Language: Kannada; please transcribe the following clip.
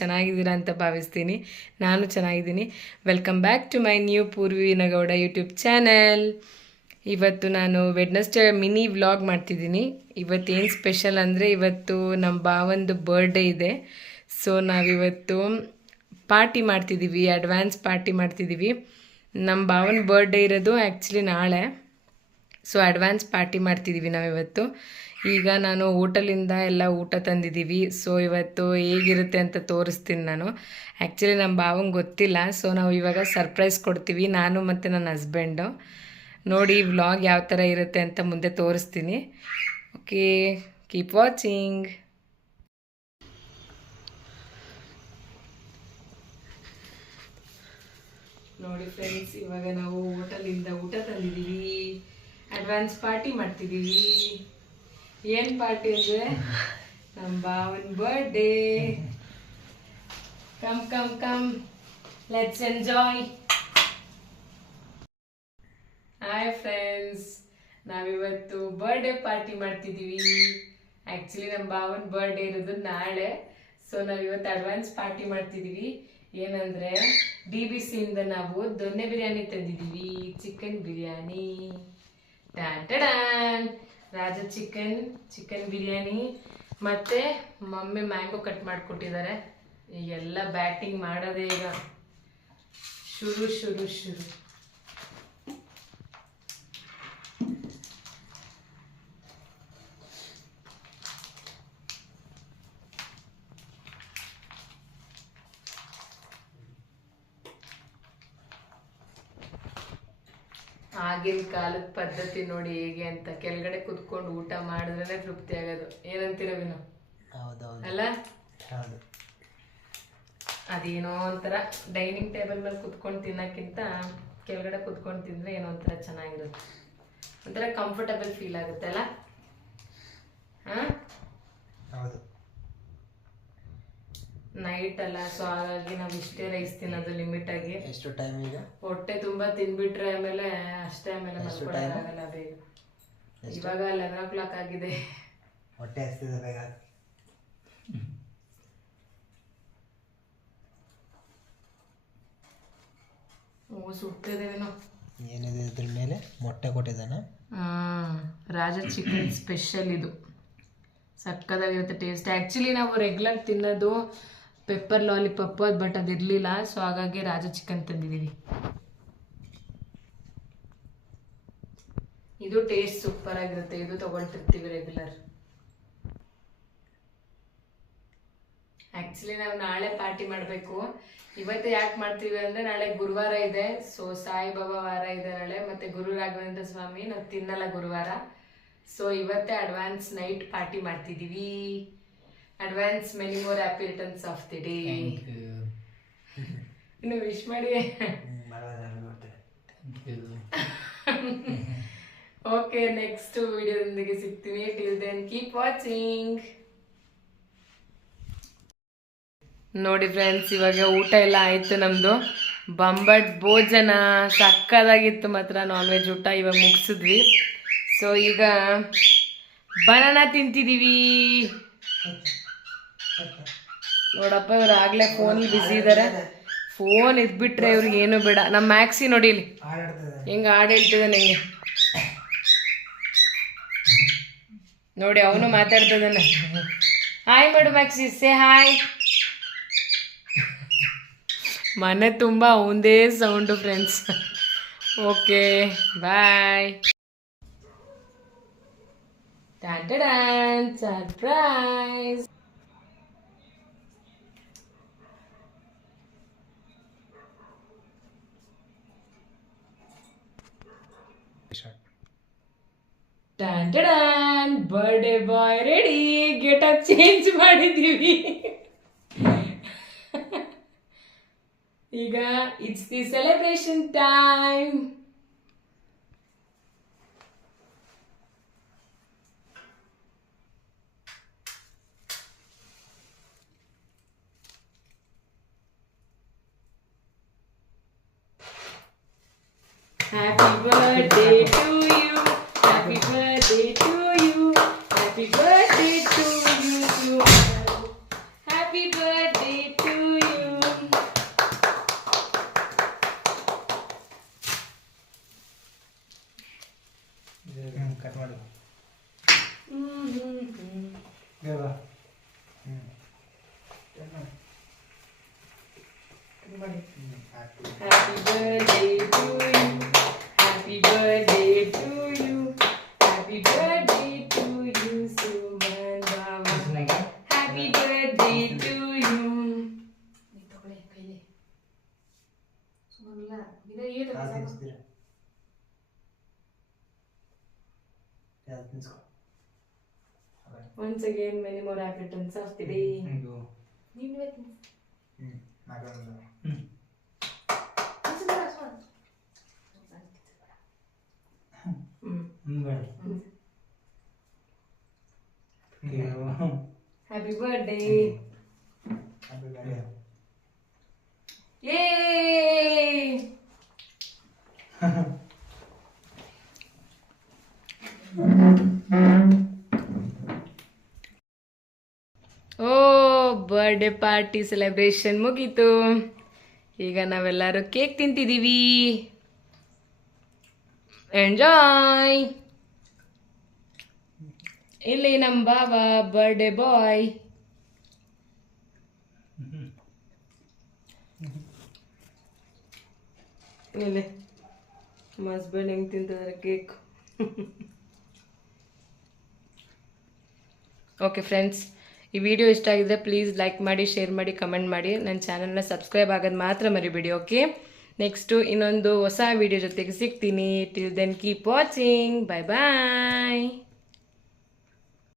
ಚೆನ್ನಾಗಿದ್ದೀರಾ ಅಂತ ಭಾವಿಸ್ತೀನಿ. ನಾನು ಚೆನ್ನಾಗಿದ್ದೀನಿ. Welcome back to my new ಪೂರ್ವಿನ ಗೌಡ ಯೂಟ್ಯೂಬ್ ಚಾನಲ್. ಇವತ್ತು ನಾನು ವೆಡ್ನೆಸ್ಡೇ ಮಿನಿ ವ್ಲಾಗ್ ಮಾಡ್ತಿದ್ದೀನಿ. ಇವತ್ತೇನು ಸ್ಪೆಷಲ್ ಅಂದರೆ ಇವತ್ತು ನಮ್ಮ ಭಾವಂದು ಬರ್ಡೇ ಇದೆ. ಸೊ ನಾವಿವತ್ತು ಪಾರ್ಟಿ ಮಾಡ್ತಿದ್ದೀವಿ, ಅಡ್ವಾನ್ಸ್ ಪಾರ್ಟಿ ಮಾಡ್ತಿದ್ದೀವಿ. ನಮ್ಮ ಭಾವನ ಬರ್ಡೇ ಇರೋದು ಆ್ಯಕ್ಚುಲಿ ನಾಳೆ. ಸೊ ಅಡ್ವಾನ್ಸ್ ಪಾರ್ಟಿ ಮಾಡ್ತಿದ್ದೀವಿ ನಾವಿವತ್ತು. ಈಗ ನಾನು ಹೋಟೆಲಿಂದ ಎಲ್ಲ ಊಟ ತಂದಿದ್ದೀವಿ. ಸೊ ಇವತ್ತು ಹೇಗಿರುತ್ತೆ ಅಂತ ತೋರಿಸ್ತೀನಿ ನಾನು. ಆ್ಯಕ್ಚುಲಿ ನಮ್ಮ ಭಾವಂಗೆ ಗೊತ್ತಿಲ್ಲ. ಸೊ ನಾವು ಇವಾಗ ಸರ್ಪ್ರೈಸ್ ಕೊಡ್ತೀವಿ, ನಾನು ಮತ್ತು ನನ್ನ ಹಸ್ಬೆಂಡು. ನೋಡಿ ವ್ಲಾಗ್ ಯಾವ ಥರ ಇರುತ್ತೆ ಅಂತ ಮುಂದೆ ತೋರಿಸ್ತೀನಿ. Okay, keep watching. ನೋಡಿ ಫ್ರೆಂಡ್ಸ್, ಇವಾಗ ನಾವು ಹೋಟೆಲಿಂದ ಊಟ ತಂದಿದ್ದೀವಿ, ಅಡ್ವಾನ್ಸ್ ಪಾರ್ಟಿ ಮಾಡ್ತಿದ್ದೀವಿ. ಏನು ಪಾರ್ಟಿ ಅಂದರೆ ನಮ್ಮ ಭಾವನ birthday. Come come come, let's enjoy. Hi friends, ನಾವಿವತ್ತು ಬರ್ಡೇ ಪಾರ್ಟಿ ಮಾಡ್ತಿದ್ದೀವಿ. ಆ್ಯಕ್ಚುಲಿ ನಮ್ಮ ಭಾವನ ಬರ್ಡೇ ಇರೋದು ನಾಳೆ. ಸೊ ನಾವಿವತ್ತು ಅಡ್ವಾನ್ಸ್ ಪಾರ್ಟಿ ಮಾಡ್ತಿದ್ದೀವಿ. ಏನಂದರೆ DBCಯಿಂದ ನಾವು ದೊನ್ನೆ ಬಿರಿಯಾನಿ ತಂದಿದ್ದೀವಿ, ಚಿಕನ್ ಬಿರಿಯಾನಿ. ಟ್ಯಾನ್ ರಾಜ ಚಿಕನ್ ಬಿರಿಯಾನಿ. ಮತ್ತು ಮಮ್ಮಿ ಮ್ಯಾಂಗೋ ಕಟ್ ಮಾಡಿಕೊಟ್ಟಿದ್ದಾರೆ. ಈಗೆಲ್ಲ ಬ್ಯಾಟಿಂಗ್ ಮಾಡೋದೇ ಈಗ ಶುರು. ಆಗಿನ ಕಾಲದ ಪದ್ಧತಿ ನೋಡಿ ಹೇಗೆ ಅಂತ. ಕೆಳಗಡೆ ಕುತ್ಕೊಂಡು ಊಟ ಮಾಡಿದ್ರೆ ತೃಪ್ತಿ ಆಗೋದು. ಏನಂತೀರ ವಿನು? ಅಲ್ಲ, ಅದೇನೋ ಒಂಥರ ಡೈನಿಂಗ್ ಟೇಬಲ್ ಮೇಲೆ ಕುತ್ಕೊಂಡು ತಿನ್ನೋಕ್ಕಿಂತ ಕೆಳಗಡೆ ಕುತ್ಕೊಂಡು ತಿಂದರೆ ಏನೋ ಒಂಥರ ಚೆನ್ನಾಗಿರುತ್ತೆ. ಒಂಥರ ಕಂಫರ್ಟಬಲ್ ಫೀಲ್ ಆಗುತ್ತೆ ಅಲ್ಲ? ಹೌದು. ನೈಟ್ ಅಲ್ಲ, ಸೊ ಹಾಗಾಗಿ ನಾವು ಇಷ್ಟೇ ರೈಸ್ ತಿನ್ನೋದು ಲಿಮಿಟ್ ಆಗಿ. ಎಷ್ಟು ಟೈಮ್ ಈಗ? ಹೊಟ್ಟೆ ತುಂಬಾ ತಿನ್ಬಿಟ್ರೆ ಆಮೇಲೆ ಅಷ್ಟೇ, ಆಮೇಲೆ ಮಲ್ಕೊಳ್ಳೋಕ್ಕಾಗಲ್ಲ ಬೇಗ. ಇವಾಗ 11 o'clock ಆಗಿದೆ. ಹೊಟ್ಟೆ ಹಸ್ತಿದೆ ಬೇಗ. ಸುಟ್ಟಿದೇನೋ. ಏನಿದೆ ಇದ್ರ ಮೇಲೆ? ಮೊಟ್ಟೆ ಕೊಟ್ಟಿದ್ದಾನೆ. ರಾಜ ಚಿಕನ್ ಸ್ಪೆಷಲ್ ಇದು. ಸಕ್ಕದಾಗಿರುತ್ತೆ ಟೇಸ್ಟ್. ಆ್ಯಕ್ಚುಲಿ ನಾವು ರೆಗ್ಯುಲರ್ ತಿನ್ನೋದು ಪೆಪ್ಪರ್ ಲಾಲಿಪಾಪ್, ಬಟ್ ಅದಿರಲಿಲ್ಲ. ಸೊ ಹಾಗಾಗಿ ರಾಜ ಚಿಕನ್ ತಂದಿದ್ದೀವಿ. ಇದು ಟೇಸ್ಟ್ ಸೂಪರ್ ಆಗಿರುತ್ತೆ. ಇದು ತಗೊಳ್ತಿರ್ತೀವಿ ರೆಗ್ಯುಲರ್. ಆ್ಯಕ್ಚುಲಿ ನಾವು ನಾಳೆ ಪಾರ್ಟಿ ಮಾಡಬೇಕು. ಇವತ್ತು ಯಾಕೆ ಮಾಡ್ತೀವಿ ಅಂದರೆ ನಾಳೆ ಗುರುವಾರ ಇದೆ. ಸೊ ಸಾಯಿಬಾಬಾ ವಾರ ಇದೆ ನಾಳೆ, ಮತ್ತು ಗುರು ರಾಘವೇಂದ್ರ ಸ್ವಾಮಿ. ನಾವು ತಿನ್ನಲ್ಲ ಗುರುವಾರ. ಸೊ ಇವತ್ತೇ ಅಡ್ವಾನ್ಸ್ ನೈಟ್ ಪಾರ್ಟಿ ಮಾಡ್ತಿದ್ದೀವಿ. Advance many more happy returns of the day. ಇನ್ನು ವಿಶ್ ಮಾಡಿ. ಓಕೆ, ನೆಕ್ಸ್ಟ್ ವಿಡಿಯೋದೊಂದಿಗೆ ಸಿಗ್ತೀನಿ. Till then keep watching. ನೋಡಿ ಫ್ರೆಂಡ್ಸ್, ಇವಾಗ ಊಟ ಎಲ್ಲ ಆಯಿತು ನಮ್ಮದು. ಬಂಬಟ್ ಭೋಜನ ಸಕ್ಕದಾಗಿತ್ತು ಮಾತ್ರ. ನಾನ್ ವೆಜ್ ಊಟ ಇವಾಗ ಮುಗಿಸಿದ್ವಿ. ಸೊ ಈಗ ಬನಾನಾ ತಿಂತಿದ್ದೀವಿ. ನೋಡಪ್ಪ, ಇವ್ರು ಆಗಲೇ ಫೋನಲ್ಲಿ ಬ್ಯುಸಿ ಇದ್ದಾರೆ. ಫೋನ್ ಇದ್ಬಿಟ್ರೆ ಇವ್ರಿಗೆ ಏನು ಬೇಡ. ನಮ್ಮ ಮ್ಯಾಕ್ಸಿ ನೋಡಿ ಇಲ್ಲಿ ಹೆಂಗೆ ಹಾಡು ಹೇಳ್ತಿದ್ದಾನೆ. ಹೆಂಗೆ ನೋಡಿ, ಅವನು ಮಾತಾಡ್ತಿದ್ದಾನೆ. ಹಾಯ್ ಮಾಡು ಮ್ಯಾಕ್ಸಿ, ಸೇ ಹಾಯ್. ಮನೆ ತುಂಬ ಅವಂದೇ sound friends. Okay, bye. Surprise. Birthday boy ready. Getup change ಮಾಡಿದ್ದೀವಿ. ಈಗ it's the celebration time. Happy birthday to you. Happy birthday to you. Happy birthday to you. Happy birthday to cut ಮಾಡು. Happy birthday to you. Happy birthday to you. Happy birthday to you, Suman Baba. Happy birthday to you. ಕಾಸು ತಿನ್ನಿಸ್ತೀರಾ? ಯಾವ್ದು ತಿನ್ನಿಸ್ಕೊ? Once again, many more happy returns of the day. ನಾಲ್ಕು Happy birthday. ಗಾಡಿ Yay! ಓ ಬರ್ಡೇ ಪಾರ್ಟಿ ಸೆಲೆಬ್ರೇಷನ್ ಮುಗೀತು. ಈಗ ನಾವೆಲ್ಲರೂ ಕೇಕ್ ತಿಂತಿದ್ದೀವಿ. ಎಂಜಾಯ್. ಇಲ್ಲಿ ನಮ್ಮ ಬಾವ ಬರ್ಡೇ ಬಾಯ್. ಇಲ್ಲಿ ನಮ್ಮ ಹಸ್ಬೆಂಡ್ ಹೆಂಗೆ ತಿಂತಿದ್ದಾರೆ ಕೇಕ್. ಓಕೆ ಫ್ರೆಂಡ್ಸ್, ಈ ವಿಡಿಯೋ ಇಷ್ಟ ಆಗಿದ್ರೆ ಪ್ಲೀಸ್ ಲೈಕ್ ಮಾಡಿ, ಶೇರ್ ಮಾಡಿ, ಕಮೆಂಟ್ ಮಾಡಿ. ನನ್ನ ಚಾನಲ್ನ ಸಬ್ಸ್ಕ್ರೈಬ್ ಆಗೋದು ಮಾತ್ರ ಮರಿಬೇಡಿ. ಓಕೆ, ನೆಕ್ಸ್ಟು ಇನ್ನೊಂದು ಹೊಸ ವಿಡಿಯೋ ಜೊತೆಗೆ ಸಿಗ್ತೀನಿ. Till then keep watching. Bye ಬಾಯ್.